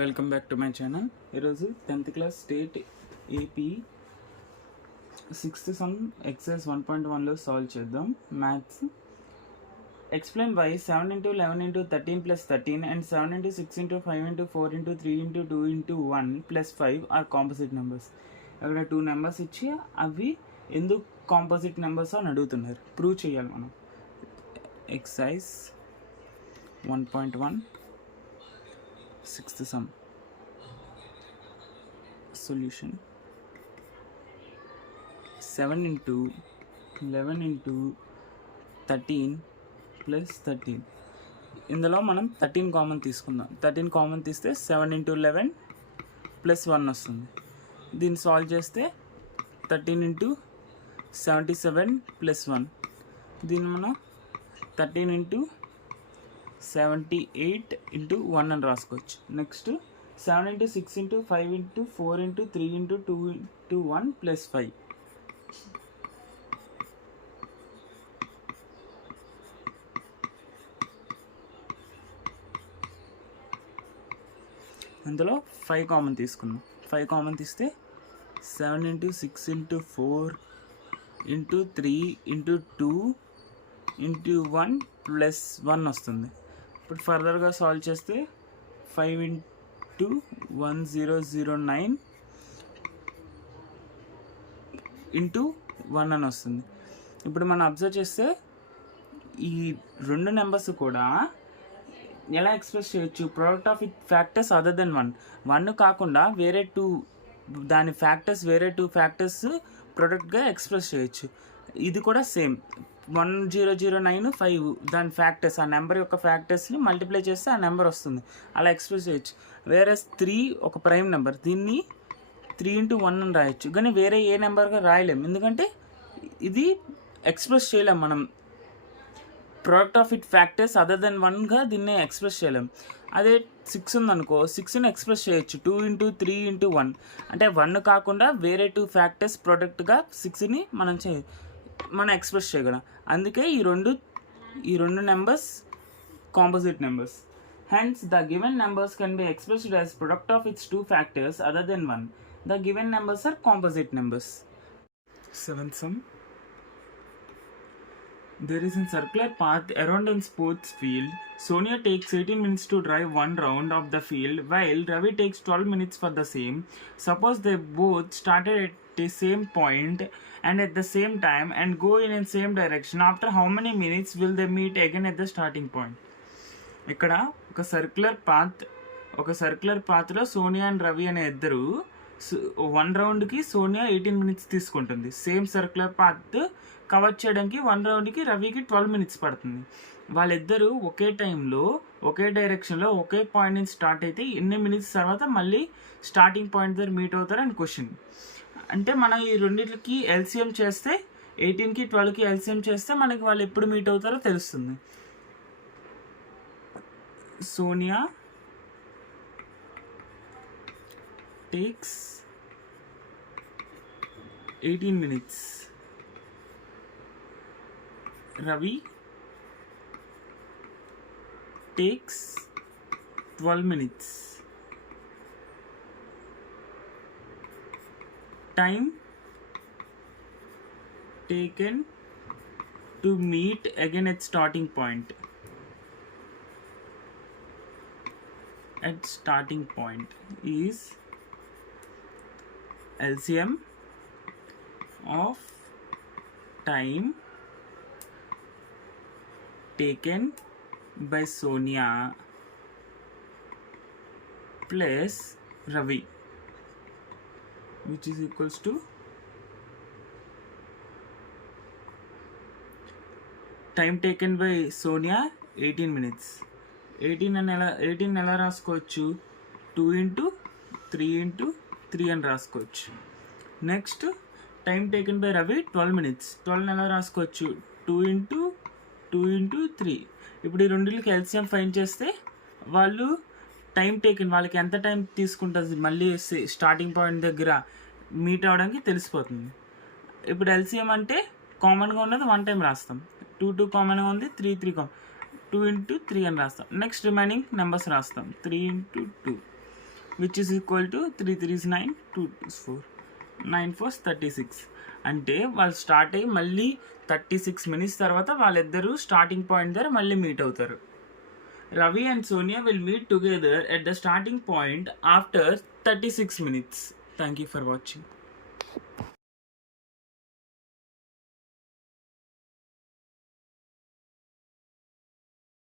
Welcome back to my channel. ఈరోజు 10th class state AP 6th sum exercise 1.1లో solve చేద్దాం. Maths. Explain why 7 into 11 into 13 plus 13 and 7 into 6 into 5 into 4 into 3 into 2 into 1 plus 5 are composite numbers. అక్కడ 2 numbers ఇచ్చి అవి ఎందుకు composite numbers అని అడుగుతున్నారు. Prove చేయాలి మనం. Exercise 1.1 6th sum. Solution. 7 into 11 into 13 plus 13. ఇందులో మనం 13 కామన్ తీసుకుందాం. 13 కామన్ తీస్తే 7 into 11 plus 1 వస్తుంది. దీన్ని సాల్వ్ చేస్తే 13 into 77 plus 1. దీన్ని మనం 13 into 78 into 1 అని రాసుకోవచ్చు. Next 7 into 6 into 5 into 4 into 3 into 2 into 1 plus 5. అందులో 5 కామన్ తీసుకున్నాం. 5 కామన్ తీస్తే 7 into 6 into 4 into 3 into 2 into 1 plus 1 వస్తుంది. ఇప్పుడు ఫర్దర్గా సాల్వ్ చేస్తే 5 into 1009 into 1 అని వస్తుంది. ఇప్పుడు మనం అబ్జర్వ్ చేస్తే ఈ రెండు నెంబర్స్ కూడా ఎలా ఎక్స్ప్రెస్ చేయొచ్చు? Product of it factors other than 1 కాకుండా వేరే 2 దాని ఫ్యాక్టర్స్ వేరే 2 ఫ్యాక్టర్స్ ప్రోడక్ట్గా ఎక్స్ప్రెస్ చేయొచ్చు. ఇది కూడా సేమ్ 1009 5 దాని ఫ్యాక్టర్స్, ఆ నెంబర్ యొక్క ఫ్యాక్టర్స్ని మల్టిప్లై చేస్తే ఆ నెంబర్ వస్తుంది. అలా ఎక్స్ప్రెస్ చేయొచ్చు. వేరే 3 ఒక ప్రైమ్ నెంబర్, దీన్ని 3 into 1 అని రాయొచ్చు. కానీ వేరే ఏ నెంబర్గా రాయలేము, ఎందుకంటే ఇది ఎక్స్ప్రెస్ చేయలేం మనం. Product of it factors other than 1గా దీన్ని ఎక్స్ప్రెస్ చేయలేం. అదే 6 ఉందనుకో, 6ని ఎక్స్ప్రెస్ చేయొచ్చు 2 into 3 into 1. అంటే 1 కాకుండా వేరే 2 ఫ్యాక్టర్స్ ప్రోడక్ట్గా 6ని మనం ఎక్స్ప్రెస్ చేయగలం. అందుకే ఈ రెండు numbers composite numbers. Hence the given numbers can be expressed as product of its 2 factors other than 1. The given numbers are composite numbers. 7th sum. There is a circular path around a sports field. Sonia takes 18 minutes to drive one round of the field, while Ravi takes 12 minutes for the same. Suppose they both started at the same point and at the same time and go in the same direction. After how many minutes will they meet again at the starting point? ఇక్కడ ఒక circular పాత్లో Sonia and Ravi అనే ఇద్దరు 1 రౌండ్కి Sonia 18 minutes తీసుకుంటుంది. Same circular path cover చేయడానికి 1 రౌండ్కి రవికి 12 minutes పడుతుంది. వాళ్ళిద్దరూ ఒకే టైంలో ఒకే డైరెక్షన్లో ఒకే పాయింట్ నుంచి స్టార్ట్ అయితే ఎన్ని మినిట్స్ తర్వాత మళ్ళీ స్టార్టింగ్ పాయింట్ దగ్గర మీట్ అవుతారని క్వశ్చన్. అంటే మనం ఈ రెండింటికి ఎల్సిఎం చేస్తే 18కి 12కి ఎల్సిఎం చేస్తే మనకి వాళ్ళు ఎప్పుడు మీట్ అవుతారో తెలుస్తుంది. Sonia takes 18 minutes. Ravi takes 12 minutes. Time taken to meet again at starting point. At starting point is LCM of time taken by Sonia plus Ravi, which is equals to time taken by Sonia 18 minutes. 18 ఎలా రాసుకోవచ్చు? 2 into 3 into 3 అని రాసుకోవచ్చు. Next time taken by Ravi 12 minutes. 12 ఎలా రాసుకోవచ్చు? 2 into 2 into 3. ఇప్పుడు ఈ రెండుకి LCM find చేస్తే వాళ్ళు టైం టేకెన్ వాళ్ళకి ఎంత టైం తీసుకుంటుంది మళ్ళీ స్టార్టింగ్ పాయింట్ దగ్గర మీట్ అవ్వడానికి తెలిసిపోతుంది. ఇప్పుడు ఎల్సిఎం అంటే కామన్గా ఉన్నది 1 టైం రాస్తాం, 2 కామన్గా ఉంది, 3 కామన్, 2 into 3 అని రాస్తాం. నెక్స్ట్ రిమైనింగ్ నెంబర్స్ రాస్తాం, 3 into 2. Which is equal to 3 3s 9, 2 2s 4, 9 4s 36. అంటే వాళ్ళు స్టార్ట్ అయ్యి మళ్ళీ 36 minutes తర్వాత వాళ్ళిద్దరూ స్టార్టింగ్ పాయింట్ దగ్గర మళ్ళీ మీట్ అవుతారు. Ravi and Sonia will meet together at the starting point after 36 minutes. Thank you for watching.